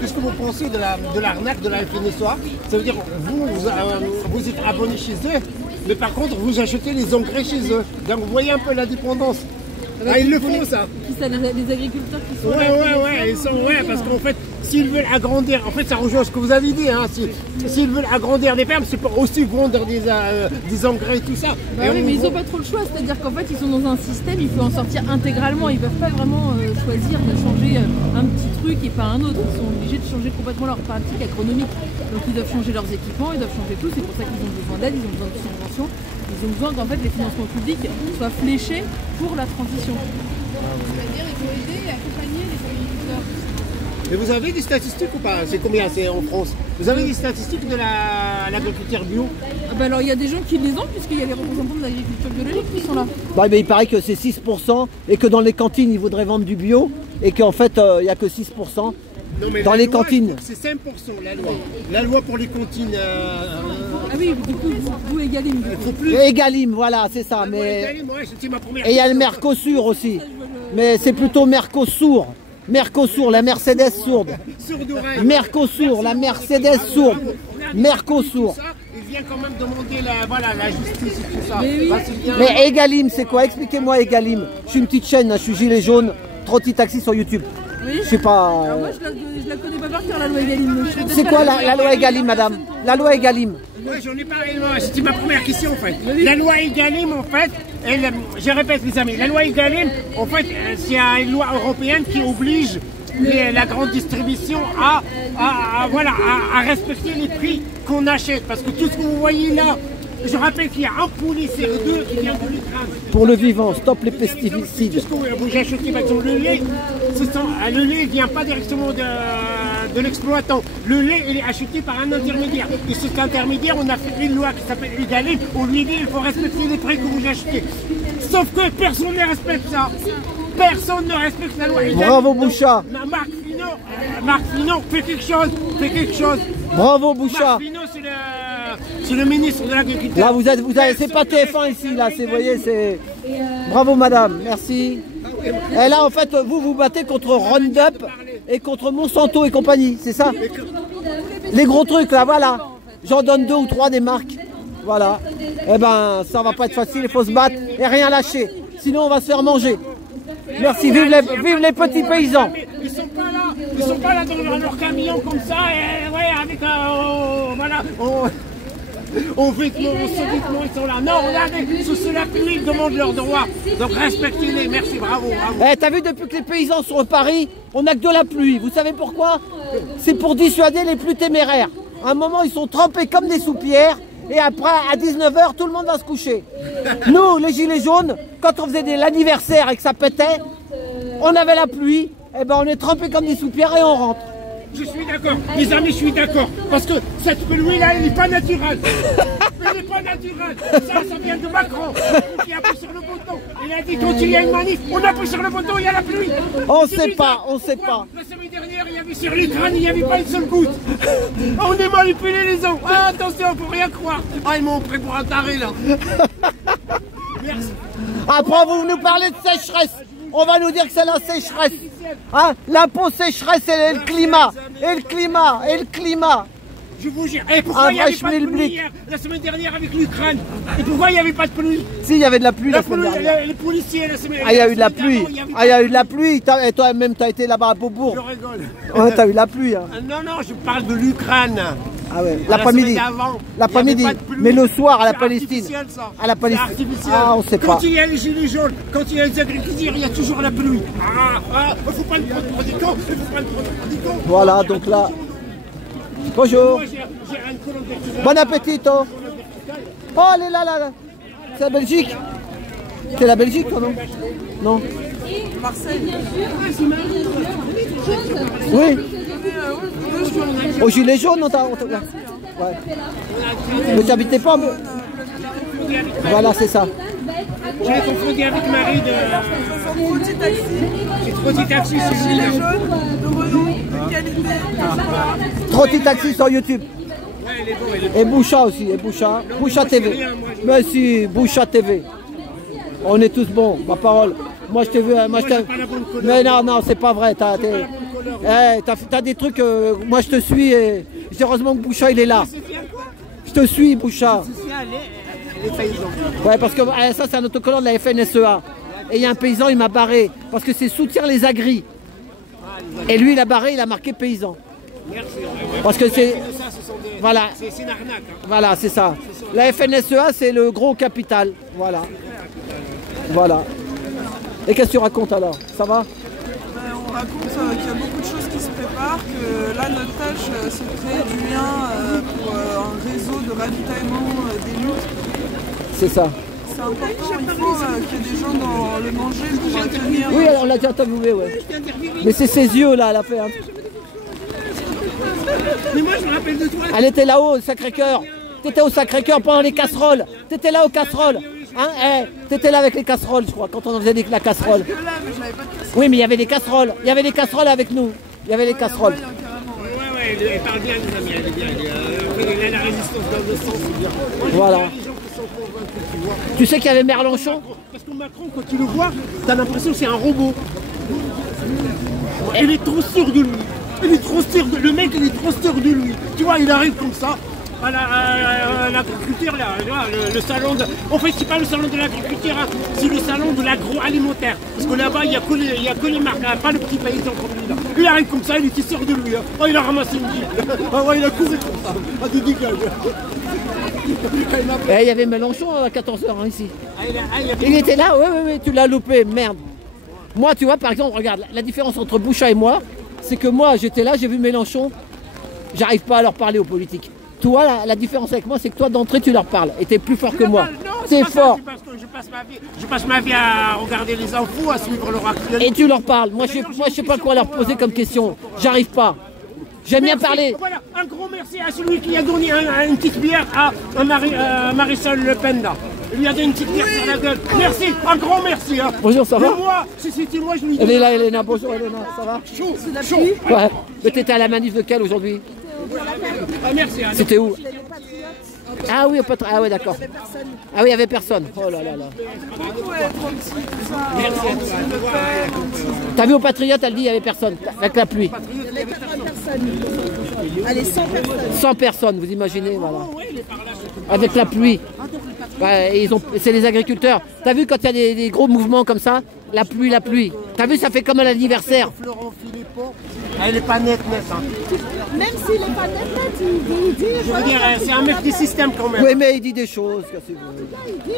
qu'est-ce que vous pensez de l'arnaque de la FNSEA? Ça veut dire vous êtes abonné chez eux, mais par contre vous achetez les engrais chez eux. Donc vous voyez un peu la dépendance. Ah, ils le font ça. Qui ça, les agriculteurs qui sont ouais, parce qu'en fait, s'ils veulent agrandir, en fait ça rejoint ce que vous avez dit, hein, s'ils veulent agrandir des fermes, c'est pour aussi vendre des engrais et tout ça. Bah oui, mais ils n'ont pas trop le choix, c'est-à-dire qu'en fait ils sont dans un système, il faut en sortir intégralement, ils ne peuvent pas vraiment choisir de changer un petit truc et pas un autre, ils sont obligés de changer complètement leur pratique agronomique. Donc ils doivent changer leurs équipements, ils doivent changer tout, c'est pour ça qu'ils ont besoin d'aide, ils ont besoin de subventions. Ils ont besoin qu'en fait les financements publics soient fléchés pour la transition. C'est-à-dire qu'il faut aider et accompagner les agriculteurs. Mais vous avez des statistiques ou pas? C'est combien c'est en France? Vous avez des statistiques de l'agriculture bio? Bah alors il y a des gens qui les ont puisqu'il y a les représentants de l'agriculture biologique qui sont là. Bah, mais il paraît que c'est 6% et que dans les cantines ils voudraient vendre du bio et qu'en fait il n'y a que 6%. Non, mais dans les cantines. C'est 5% la loi. La loi pour les cantines. Ah oui, du coup, vous Egalim. Il faut plus. Egalim, voilà, c'est ça. Mais... Egalim, ouais, c'était ma première. Et il y a le Mercosur aussi. Mais c'est plutôt Mercosur. Mercosur, la Mercedes sourde. Mercosur, la Mercedes sourde. Mercosur. Il vient quand même demander la justice et tout ça. Mais, oui. Mais Egalim, c'est quoi? Expliquez-moi Egalim. Je suis une petite chaîne, je suis gilet jaune, Trotti Taxi sur YouTube. Oui. Je sais pas. Alors moi je la connais pas par cœur la loi Egalim. C'est quoi la loi Egalim, madame? La loi Egalim. Oui, j'en ai parlé, c'était ma première question en fait. La loi Egalim en fait, je répète les amis, la loi Egalim en fait c'est une loi européenne qui oblige la grande distribution à respecter les prix qu'on achète. Parce que tout ce que vous voyez là, je rappelle qu'il y a un poulet sur deux qui vient de l'Ukraine. Pour le vivant, stop les pesticides. Tout ce que vous achetez, par exemple le lait ne vient pas directement de l'exploitant. Le lait il est acheté par un intermédiaire. Et cet intermédiaire, on a fait une loi qui s'appelle Egalim. On lui dit qu'il faut respecter les prix que vous achetez. Sauf que personne ne respecte ça. Personne ne respecte la loi Egalim. Bravo Bouchard. Marc Finot, fais quelque chose. Bravo Bouchard. Marc Finot, c'est le ministre de l'Agriculture. Là, vous avez, c'est pas TF1 ici, là, vous voyez, c'est... Bravo madame, merci. Et là, en fait, vous battez contre Roundup et contre Monsanto et compagnie, c'est ça? Les gros trucs, là, voilà. J'en donne 2 ou 3 des marques. Voilà. Eh ben, ça va pas être facile, il faut se battre et rien lâcher. Sinon, on va se faire manger. Merci, vive les petits paysans. Ils sont pas là dans leur camion comme ça, et ouais, avec voilà. On vêtements, ils sont là. Non, regardez, sous la pluie, ils demandent leurs droits. Donc respectez-les, merci, bravo. Eh, t'as vu, depuis que les paysans sont repartis, on n'a que de la pluie. Vous savez pourquoi? C'est pour dissuader les plus téméraires. À un moment, ils sont trempés comme des soupières. Et après, à 19 h, tout le monde va se coucher. Nous, les gilets jaunes, quand on faisait l'anniversaire et que ça pétait, on avait la pluie, et ben on est trempés comme des soupières et on rentre. Je suis d'accord, les amis, je suis d'accord. Parce que cette pluie-là, elle n'est pas naturelle. Elle n'est pas naturelle. Ça vient de Macron, qui appuie sur le bouton. Il a dit quand il y a une manif, on appuie sur le bouton, il y a la pluie. On sait pas, on sait pas. La semaine dernière, il y avait sur l'Ukraine, il n'y avait pas une seule goutte. On est manipulé les gens. Ah, attention, il ne faut rien croire. Ah, ils m'ont pris pour un taré là. Merci. Après, vous nous parlez de sécheresse. On va nous dire que c'est la sécheresse. Hein? L'impôt sécheresse et le climat. Et le climat. Et le climat. Je vous jure. Et pourquoi il n'y avait pas de pluie hier, la semaine dernière avec l'Ukraine? Et pourquoi il n'y avait pas de pluie? Si, il y avait de la pluie la semaine dernière. Les policiers la semaine dernière. Ah, il y a eu de la pluie. Ah, il y a eu de la pluie. Et toi-même, tu as été là-bas à Beaubourg. Je rigole. Ouais, tu as eu de la pluie. Hein. Non, je parle de l'Ukraine. Ah ouais, l'après-midi. L'après-midi. Mais le soir à la Palestine. À la Palestine. Artificiel. Ah, on sait pas. Quand il y a les gilets jaunes, quand il y a les agriculteurs, il y a toujours la pluie. Il faut pas le prendre pour des cons. Voilà, donc là. Bonjour. Bon appétit. Oh, elle est là. C'est la Belgique. C'est la Belgique, toi, non? Non. Marseille. Oui. Au gilet jaune, ouais. Mais tu habitais pas, mais... Voilà, c'est ça. Je l'ai confondu avec Marie de... Trotti Taxi. J'ai Trotti Taxi, c'est gilet jaune, de renom, de qualité. Trotti Taxi sur YouTube. Et Boucha aussi, et Boucha. Boucha TV. Mais si, Boucha TV. On est tous bons, ma parole. Moi je t'ai vu, mais non, c'est pas vrai. T'as des trucs, moi je te suis et heureusement que Boucha il est là. Je te suis Boucha. Les paysans. Ouais, parce que ça c'est un autocollant de la FNSEA. Et il y a un paysan, il m'a barré parce que c'est soutien les agris. Et lui il a barré, il a marqué paysan. Merci. Parce que c'est... Voilà. C'est une arnaque. Hein. Voilà, c'est ça. La FNSEA c'est le gros capital. Voilà. Voilà. Et qu'est-ce que tu racontes alors? Ça va? On raconte qu'il y a beaucoup de choses qui se préparent, que là notre tâche c'est de créer du lien pour un réseau de ravitaillement des luttes. C'est ça. C'est important, il faut qu'il y ait des gens dans le manger pour tenir. Oui, on l'a déjà interviewé, ouais. Mais c'est ses yeux là, elle a fait. Hein. Mais moi je me rappelle de toi. Elle était là-haut au Sacré-Cœur. T'étais au Sacré-Cœur pendant les casseroles. T'étais là aux casseroles. Hein, t'étais là avec les casseroles, je crois, quand on faisait la casserole. Que là, mais j'avais pas de casserole. Oui, mais il y avait des casseroles. Il y avait des casseroles avec nous. Il y avait les casseroles. Ouais, elle parle bien, les amis, elle est bien. Elle a la résistance dans le sens, c'est bien. Moi, Voilà. les gens qui sont convaincus, tu vois. Tu sais qu'il y avait Merlenchon? Parce que Macron, quand tu le vois, t'as l'impression que c'est un robot. Il est trop sûr de lui. Il est trop sûr de... Le mec, il est trop sûr de lui. Tu vois, il arrive comme ça. À l'agriculture, là, le salon de... En fait, c'est pas le salon de l'agriculture, hein, c'est le salon de l'agroalimentaire. Parce que là-bas, il n'y a que les marques, hein, pas le petit paysan comme lui, là. Il arrive comme ça, il était sûr de lui. Hein. Oh, il a ramassé une Jeep. Ah ouais, il a couru comme ça. Ah, tu dégages. Il y avait Mélenchon à 14h hein, ici. Il était là, oui, tu l'as loupé, merde. Moi, tu vois, par exemple, regarde, la différence entre Boucha et moi, c'est que moi, j'étais là, j'ai vu Mélenchon, j'arrive pas à leur parler aux politiques. Toi, la différence avec moi, c'est que toi, d'entrée, tu leur parles. Et t'es plus fort que moi. T'es fort. Je passe ma vie à regarder les infos, à suivre leur actualité. Et tu leur parles. Moi, je sais pas quoi leur poser comme question. J'arrive pas. J'aime bien parler. Voilà, un gros merci à celui qui a donné une petite bière à Marisol Le Pen, là. Il lui a donné une petite bière sur la gueule. Merci, un grand merci. Hein. Bonjour, ça va? Moi, si c'était moi, je lui dis. Elle est là, Elena. Bonjour, Elena. Ça va? Chaud. Ouais. Mais t'étais à la manif de quelle aujourd'hui? Ah, merci. C'était où? Ah oui, ah ouais, d'accord. Ah oui, il n'y avait personne. Oh là là là. T'as vu au Patriote, elle dit il n'y avait personne, avec la pluie. Il y avait 40 personnes. Allez, 100 personnes. 100 personnes, vous imaginez, voilà. Avec la pluie. Ouais, c'est les agriculteurs. T'as vu quand il y a des gros mouvements comme ça, la pluie. T'as vu, ça fait comme à l'anniversaire. Florent Philippot, elle n'est pas nette. Hein. Même s'il n'est pas net, il dit. Je veux dire, c'est un mec du système quand même. Oui, mais il dit des choses. Il dit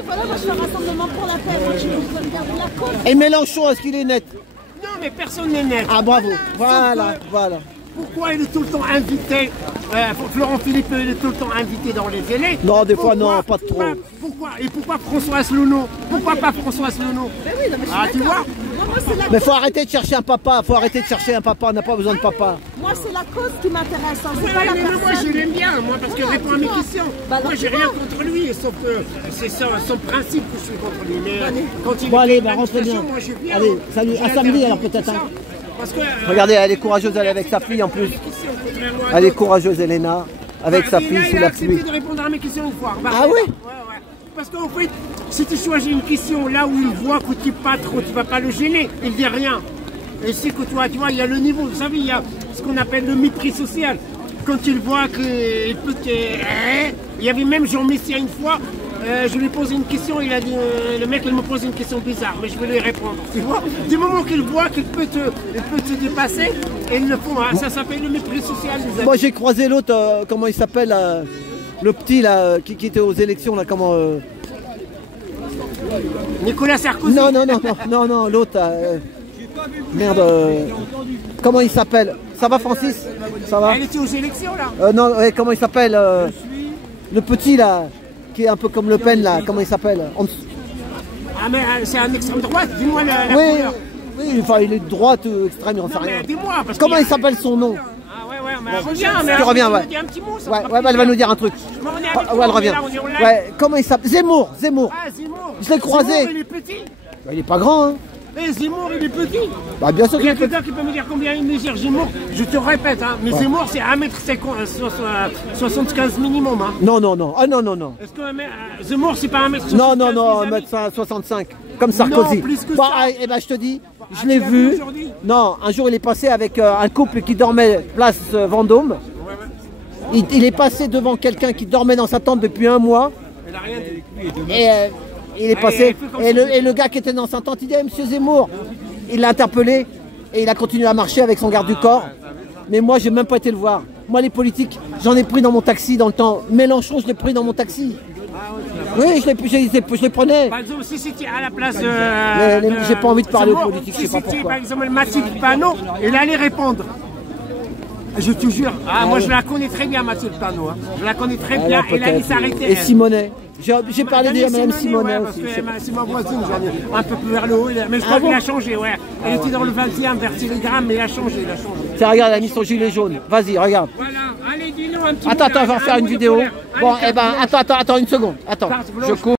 voilà, moi je fais un rassemblement pour la paix, moi je veux garder la cause. Et Mélenchon, est-ce qu'il est net? Non, mais personne n'est net. Ah, bravo. Voilà. Pourquoi il est tout le temps invité Florent Philippot, il est tout le temps invité dans les télés. Non, des fois, non, pas trop. Pourquoi François Asselineau? Pourquoi pas François Asselineau? Oui, non, mais je suis tu vois? Mais faut arrêter de chercher un papa. On n'a pas besoin de papa. Moi, c'est la cause qui m'intéresse. Hein. Oui, Pas la mais moi je l'aime bien, parce qu'il répond à mes questions. Moi j'ai rien contre lui, sauf que c'est son principe que je suis contre lui. Mais quand il allez, est rentrez bien. moi je viens. Allez, salut. À samedi alors peut-être. Hein. Parce que, regardez, elle est courageuse, elle est avec sa fille en plus. Elle est courageuse, Elena, avec sa fille sous la pluie. Il a accepté de répondre à mes questions une fois. Ah oui? Ouais. Parce qu'en fait, si tu choisis une question là où il voit que tu pas trop, tu vas pas le gêner, il dit rien. Et c'est que toi, tu vois, il y a le niveau, vous savez, il y a ce qu'on appelle le mépris social. Quand il voit qu'il peut te... Il y avait même Jean Messia une fois, je lui ai posé une question, il a dit, le mec il me pose une question bizarre, mais je vais lui répondre. Tu vois, du moment qu'il voit qu'il peut te dépasser, et ils le font, hein, ça s'appelle le mépris social. Moi j'ai croisé l'autre, comment il s'appelle, le petit là, qui était aux élections, là, comment... Nicolas Sarkozy. Non, l'autre... Merde, comment il s'appelle? Ça va Francis? Ça va? Elle était aux élections là? Non, ouais, comment il s'appelle? Le petit là, qui est un peu comme Le Pen là, comment il s'appelle? Ah mais c'est un extrême droite, dis-moi la couleur. Oui, enfin il est de droite, extrême, il en sait rien. Dis-moi, parce comment il s'appelle son nom? Ah ouais, mais reviens, tu reviens, ouais. Un petit mot, ça elle va nous dire un truc. Elle revient. Ouais, comment il s'appelle? Zemmour. Ah, Zemmour. Je l'ai croisé. Zemmour, il est petit. Il est pas grand, hein. Mais Zemmour, il est petit. Bah bien sûr qu'il y a quelqu'un qui peut me dire combien il mesure Zemmour. Je te répète, hein, mais Zemmour c'est 1m75 minimum. Hein. Non. Ah non. Est-ce que Zemmour c'est pas 1m75? Non, 1m65. Comme Sarkozy. Non, plus que ça. Ça. Eh ben je te dis, Je l'ai vu. Non, un jour il est passé avec un couple qui dormait place Vendôme. Il est passé devant quelqu'un qui dormait dans sa tente depuis un mois. Et il est passé. Et le gars qui était dans sa tente, il dit hey, Monsieur Zemmour. Il l'a interpellé et il a continué à marcher avec son garde du corps. Mais moi, j'ai même pas été le voir. Moi, les politiques, j'en ai pris dans mon taxi dans le temps. Mélenchon, je l'ai pris dans mon taxi. Oui, je les prenais. Par exemple, si c'était à la place j'ai pas envie de parler aux politiques, je sais pas pourquoi. Par exemple, Mathilde Panot, elle allait répondre. Je te jure, moi je la connais très bien, Mathilde Panot. Hein. Je la connais très bien, elle allait s'arrêter. Et Simonet. J'ai parlé déjà à Mme Simonet aussi. C'est ma voisine, un peu plus vers le haut. Mais je crois qu'il a changé, ouais. Elle était dans le 20e vers Telegram, mais il a changé, Tiens, regarde, elle a mis son gilet jaune. Vas-y, regarde. Voilà, allez, dis-nous un petit Attends, on va faire une vidéo. Bon, eh ben, attends, une seconde. Attends, je coupe.